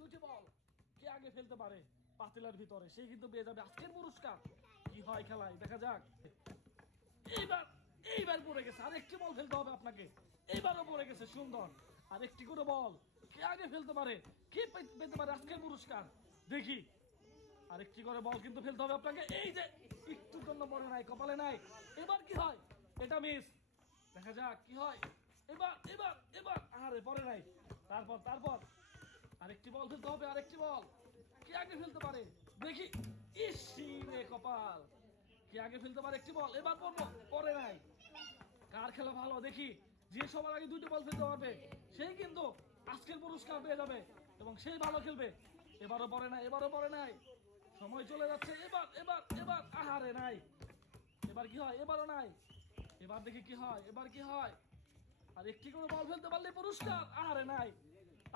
দুটি বল কে আগে ফেলতে পারে পাতিলার ভিতরে সেই কিন্তু পেয়ে যাবে আজকের পুরস্কার। কি হয় খেলায় দেখা যাক। এইবার এইবার পড়ে গেছে, আরেকটি বল ফেলতে হবে আপনাকে। এইবারও পড়ে গেছে, সুন্দর। আরেকটি করে বল কে আগে ফেলতে পারে, কে পেতে পারে আজকের পুরস্কার দেখি। আরেকটি করে বল কিন্তু ফেলতে হবে আপনাকে। এই যে একটুর জন্য পড়ে নাই, কপালে নাই। এবার কি হয়, এটা মিস। দেখা যাক কি হয়। এবার এবার এবার আরে পড়ে নাই। তারপর তারপর আরেকটি বল ফেলতে হবে, আরেকটি বল কে আগে ফেলতে পারে দেখি। ইসি রে কপাল, কে আগে ফেলতে পারে একটি বল। এবার পড়বো, পড়ে নাই। কার খেলা ভালো দেখি, যে সবার আগে দুটো বল ফেলতে পারবে সেই কিন্তু আজকের পুরস্কার পেয়ে যাবে এবং সেই ভালো খেলবে। এবারও পড়ে নাই, এবারও পড়ে নাই। সময় চলে যাচ্ছে। এবার এবার এবার আহারে নাই। এবার কি হয়, এবারও নাই। এবার দেখি কি হয়, এবার কি হয়। আর একটি করে বল ফেলতে পারলে পুরস্কার। আহারে নাই।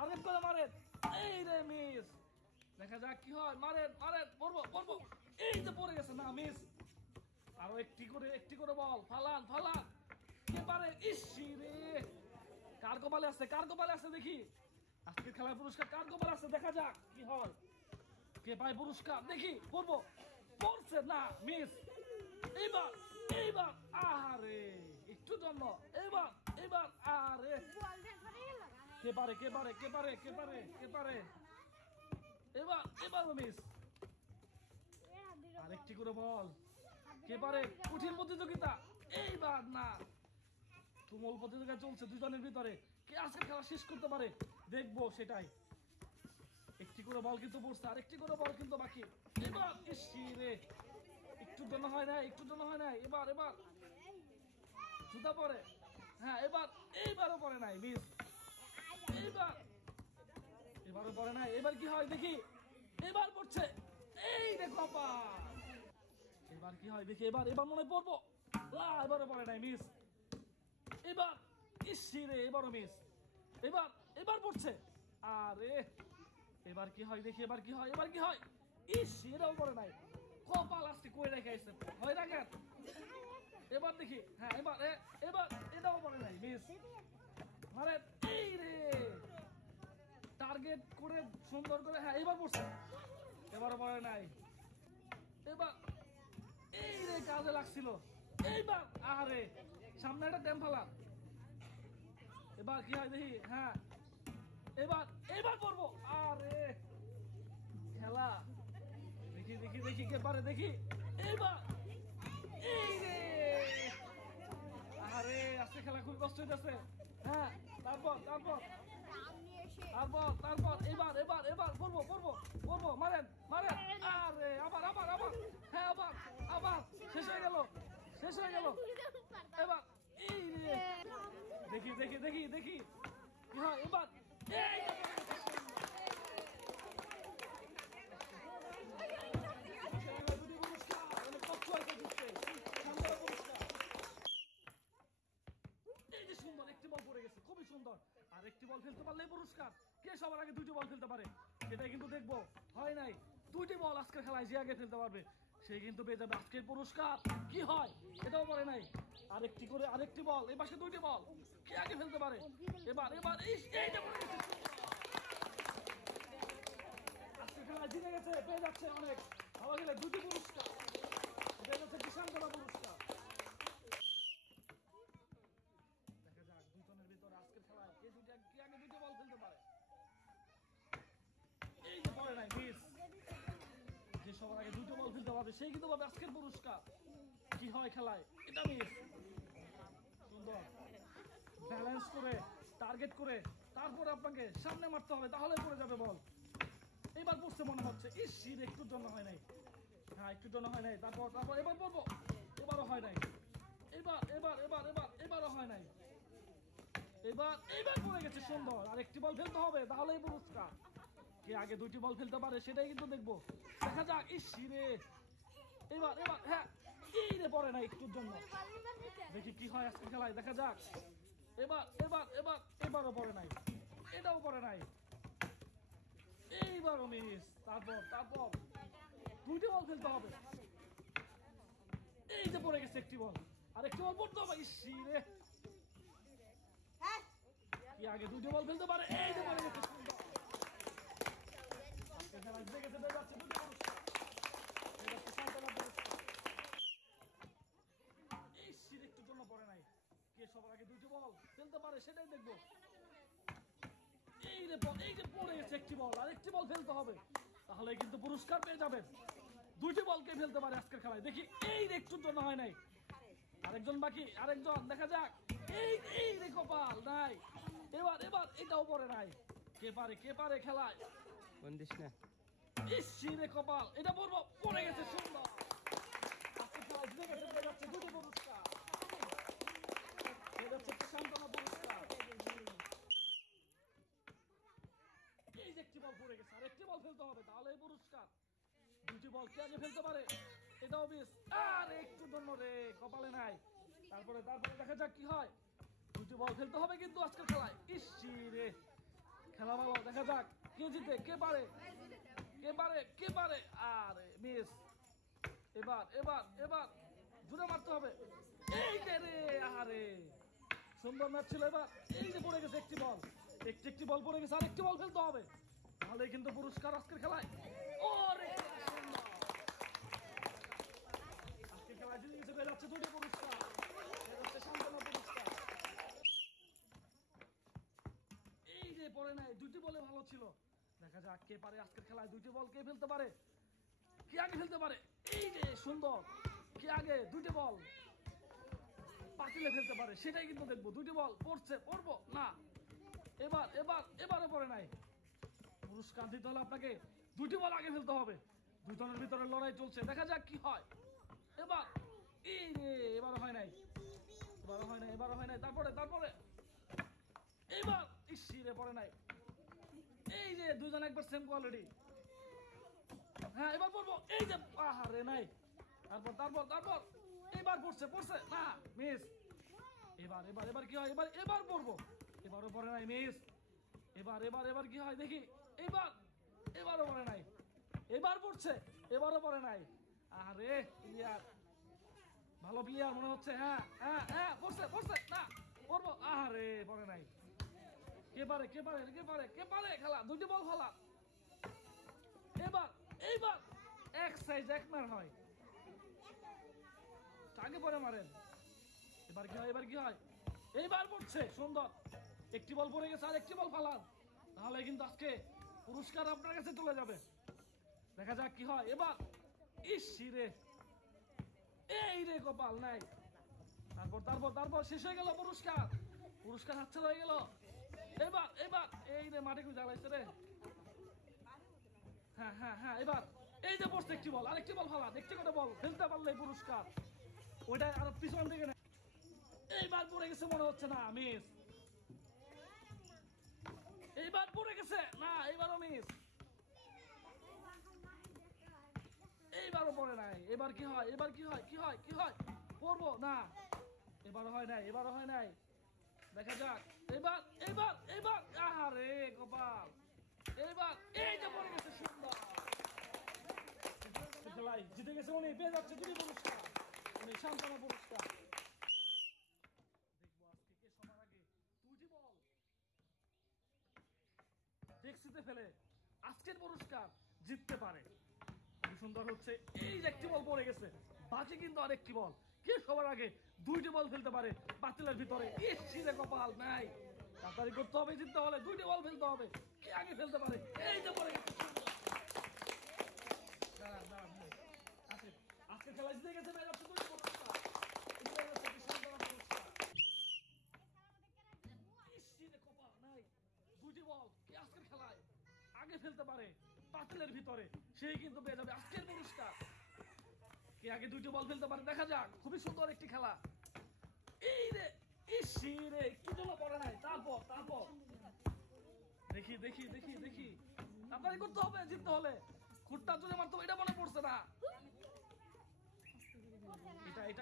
আরেক করে মারেন, এই রে মিস। দেখা যাক কি হয়, মারেন মারেন, পড়বো পড়বো। এই যে পড়ে গেছে, না মিস। আরো একটি করে বল ফালান ফালান, কে পারে। ইসি রে, কার কপালে আছে, কার কপালে আছে দেখি। আজকের খেলার পুরস্কার কার কপালে আছে দেখা যাক কি হয়, কে পায় পুরস্কার দেখি। পড়বো, পড়ছে না, মিস। এইবার এইবার আহারে একটু জন্য। এবার এবার আরে কে পারে, কে পারে, কে পারে, কে পারে, কে পারে। এবার এবারও মিস। আরেকটি করে বল কে পারে, কঠিন প্রতিযোগিতা। এইবার না, তুমুল প্রতিযোগিতা চলছে দুজনের ভিতরে। কে আজকে খেলা শেষ করতে পারে দেখবো সেটাই। একটি করে বল কিন্তু পড়ছে, আরেকটি করে বল কিন্তু বাকি। এবার ইসি রে, একটু জন্য হয় না, একটু জন্য হয় নাই। এবার এবার জুতা পরে, হ্যাঁ এবার এইবারও পরে নাই, মিস। এইবার এবারও পরে নাই। এবার কি হয় দেখি, এবার পড়ছে, এই রে কপাল। এবার কি হয় দেখি, এবার এবার মনে পড়বো না, এবারও পরে নাই, মিস। এবার ইসি রে, এবারও মিস। এবার এবার পড়ছে, আরে এবার কি হয় দেখি, এবার কি হয়, এবার কি হয়। ইসি, এটাও পরে নাই। কপাল আসছে কই রেখে আসছে, হয় রাখেন। এবার দেখি, হ্যাঁ এবার এবার এটাও পরে নাই, মিস। মানে এই রে, টার্গেট করে সুন্দর করে, হ্যাঁ এবার পড়ছে, এবারও পরে নাই। এবার এই রে, কাজে লাগছিল। এইবার আরে সামনে একটা ড্যাম ফালা। এবার কি হয় দেখি, হ্যাঁ এবার এবার পড়বো। আরে খেলা দেখি দেখি দেখি কে পারে দেখি। এইবার এই রে, আরে আজকে খেলা খুব কষ্ট হইতেছে। হ্যাঁ তারপর তারপর তারপর তারপর এবার এবার এবার পড়বো পড়বো পড়বো, মারেন মারেন। আরে আবার আবার আবার, হ্যাঁ আবার আবার, শেষ হয়ে গেল, শেষ হয়ে গেল। এবার এই রে, দেখি দেখি দেখি দেখি কি হয় এবার। এই যে সুন্দর একটি বল পড়ে গেছে, খুবই সুন্দর। আর একটি বল ফেলতে পারলে পুরস্কার। কে সবার আগে দুটি বল ফেলতে পারে সেটাই কিন্তু দেখবো। হয় নাই, দুটি বল আজকের খেলায় যে আগে ফেলতে পারবে সেই কিন্তু পেয়ে যাবে আজকের পুরস্কার। কি হয়, এটাও পড়ে নাই। আরেকটি করে আরেকটি বল, এই পাশে দুইটি বল কে আগে ফেলতে পারে। এবার এবার এইটা পড়ে গেছে। আজকের খেলায় জিতে গেছে, পেয়ে যাচ্ছে অনেক ভালো গেলে দুটি পুরস্কার, পেয়ে যাচ্ছে বিশাল বড় পুরস্কার। দেখা যাক দুজনের ভিতরে আজকের খেলায় কে দুটি কে আগে দুটি বল ফেলতে পারে। এই যে পড়ে নাই, মিস। যে সবার আগে দুটো বল ফেলতে পারবে সেই কিন্তু পাবে আজকের পুরস্কার। কি হয় খেলায়, এটা মিস। সুন্দর ব্যালেন্স করে টার্গেট করে তারপরে আপনাকে সামনে মারতে হবে, তাহলে পড়ে যাবে বল। এবার পড়ছে মনে হচ্ছে, ইস একটুর জন্য হয় নাই। হ্যাঁ একটুর জন্য হয় নাই। তারপর তারপর এবার পড়বো, এবারও হয় নাই। এবার এবার এবার এবার এবারও হয় নাই। এবার এবার পড়ে গেছে, সুন্দর। আর একটি বল ফেলতে হবে তাহলেই পুরস্কার। কে আগে দুইটি বল ফেলতে পারে সেটাই কিন্তু দেখবো। দেখা যাক, ইস রে, এবার এবার হ্যাঁ এই রে, পড়ে নাই একটুর জন্য। দেখি কি হয় আজকে খেলায়, দেখা যাক। এবার এবার এবার এবারও পড়ে নাই, এটাও পড়ে নাই। এইবারও মিস। তারপর তারপর দুইটি বল ফেলতে হবে। এই যে পড়ে গেছে একটি বল, আর একটি বল পড়তে হবে। ইস রে, কি আগে দুইটি বল ফেলতে পারে। এই যে পড়ে গেছে, সুন্দর। এখানে জিতে গেছে বের যাচ্ছে দুটো পুরস্কার। এটা হচ্ছে সান্ত্বনা পুরস্কার। এই সিট একটু জন্য পড়ে নাই, কে সবার আগে দুইটি বল ফেলতে পারে সেটাই দেখবো। এই যে পড়ে গেছে একটি বল, আর একটি বল ফেলতে হবে, তাহলে কিন্তু পুরস্কার পেয়ে যাবেন। দুইটি বল কে ফেলতে পারে আজকের খেলায় দেখি। এই রে একটুর জন্য হয় নাই, আরেকজন বাকি, আরেকজন দেখা যাক। এই রে কপাল নাই, এবার এটাও পড়ে নাই। কে পারে খেলায় কোন দিস না ইসি রে কপাল, এটা পড়বো, পড়ে গেছে সুন্দর। আজকের খেলায় জিতে গেছে, পেয়ে যাচ্ছে দুটি পুরস্কার, পেয়ে যাচ্ছে সান্ত্বনা পুরস্কার। এই যে একটি বল পড়ে গেছে, আর একটি বল ফেলতে হবে, তাহলে এই পুরস্কার। দুটি বল কে আগে ফেলতে পারে, এটাও বেশ। আর একটু জন্য রে কপালে নাই। তারপরে দেখা যাক কি হয়। দুটি বল ফেলতে হবে কিন্তু আজকের খেলায়। ইসি রে, খেলা ভালো, দেখা যাক কে জিতে, কে পারে। আরে মিস। এবার জুড়ে মারতে হবে। এই যে রে, আরে সুন্দর ম্যাচ ছিল। এবার এই যে পড়ে গেছে একটি বল, একটি বল পড়ে গেছে, আর একটি বল ফেলতে হবে, তাহলে কিন্তু পুরস্কার আজকের খেলায়। ওরে সুন্দর, আজকের খেলায় জিতে গেছে, পেয়ে যাচ্ছে দুটি পুরস্কার, পেয়ে যাচ্ছে সান্ত্বনা পুরস্কার। এই যে পড়ে নাই, দুটি বলে ভালো ছিল। দেখা যাক কে পারে আজকের খেলায় দুটি বল কে ফেলতে পারে, কে আগে ফেলতে পারে। এই যে সুন্দর, কে আগে দুটি বল পাতিলে ফেলতে পারে সেটাই কিন্তু দেখবো। দুটি বল পড়বো না। এবারও পড়ে নাই। পুরস্কার দিতে হলে আপনাকে দুটি বল আগে ফেলতে হবে। দুই দলের ভিতরে লড়াই চলছে, দেখা যাক কি হয়। এবার এই রে, এবারও হয় নাই। তারপরে এবার ইসি রে, পড়ে নাই। এই যে দুজন একবার সেম কোয়ালিটি। হ্যাঁ এবার পড়বো, এই যে আহারে নাই। তারপর এবার পড়ছে না, মিস। এবার কি হয়, এবার পড়বো, এবারও পড়ে নাই, মিস। এবার কি হয় দেখি। এবারও পড়ে নাই। এবার পড়ছে, এবারও পড়ে নাই। আরে প্লেয়ার, ভালো প্লেয়ার মনে হচ্ছে। হ্যাঁ পড়ছে না, পড়বো। আরে পড়ে নাই। কে পারে খেলা, দুটি বল খেলা। এবার এক সাইজ এক মার হয়, আগে পরে মারেন। এবার কি হয়, এইবার পড়ছে সুন্দর। একটি বল পড়ে গেছে, আর একটি বল ফালান, তাহলে কিন্তু আজকে পুরস্কার আপনার কাছে চলে যাবে। দেখা যাক কি হয়। এবার ইসি রে, এই রে কপাল নাই। তারপর শেষ হয়ে গেল পুরস্কার হাতছাড়া হয়ে গেল। এবার এই রে, মাঠে কুই জ্বালাইছে রে। হ্যাঁ এবার এই যে পড়ছে একটি বল, আরেকটি বল ফালান, একটি করে বল ফেলতে পারলে পুরস্কার। ওইটা আর পিছন দিকে না। এইবার পড়ে গেছে মনে হচ্ছে, না মিস। এইবার পড়ে গেছে না, এইবারও মিস। এইবারও পড়ে নাই। এবার কি হয়, পড়বো না। এবারও হয় নাই, দেখা যাক। এবার আহারে কপাল। এবার এই যে পড়ে গেছে সুন্দর। খেলায় জিতে গেছে উনি, পেয়ে যাচ্ছে দুটি পুরস্কার, উনি সান্ত্বনা পুরস্কার। দেখবো আজকে কে সবার আগে দুটি বল ডেক্সিতে ফেলে আজকের পুরস্কার জিততে পারে। খুব সুন্দর হচ্ছে। এই যে একটি বল পড়ে গেছে, বাকি কিন্তু আরেকটি বল। কে সবার আগে দুইটি বল ফেলতে পারে পাতিলের ভিতরে। ইসিরে কপাল নাই, তাড়াতাড়ি করতে হবে, জিততে হলে দুইটি বল ফেলতে হবে। কে আগে ফেলতে পারে, এই যে পড়ে গেছে। আজকে খেলা জিতে গেছে, পেয়ে যাচ্ছে দুটি পুরস্কার। ইসিরে কপাল নাই, দুটি বল কে আজকের খেলায় আগে ফেলতে পারে পাতিলের ভিতরে, সেই কিন্তু পেয়ে যাবে আজকের পুরস্কার। কে আগে দুইটি বল ফেলতে পারে, দেখা যাক। খুবই সুন্দর একটি খেলা। এই রে, ইসি রে, কি জন্য পড়ে নাই। তারপর দেখি তাড়াতাড়ি করতে হবে, জিততে হলে খুঁটটা জুড়ে মারতে হবে। এটা মনে পড়ছে না।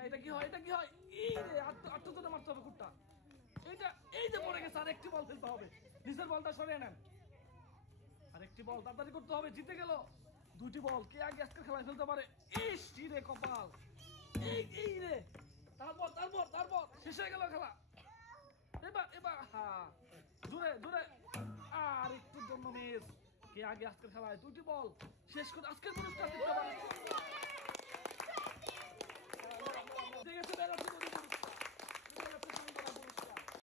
এটা কি হয়, এই রে, আটটা জুড়ে মারতে হবে খুঁটটা। এই যে পড়ে গেছে, আর একটি বল ফেলতে হবে। নিচের বলটা সরিয়ে নেন, আর একটি বল তাড়াতাড়ি করতে হবে। জিতে গেল দুটি বল, কে আগে আজকের খেলায় ফেলতে পারে। ইসি রে কপাল, এই রে। তারপর শেষ হয়ে গেল খেলা। এবার জোরে আর একটুর জন্য মিস। কে আগে আজকের খেলায় 2টি বল শেষ করে আজকের পুরস্কার দিতে পারে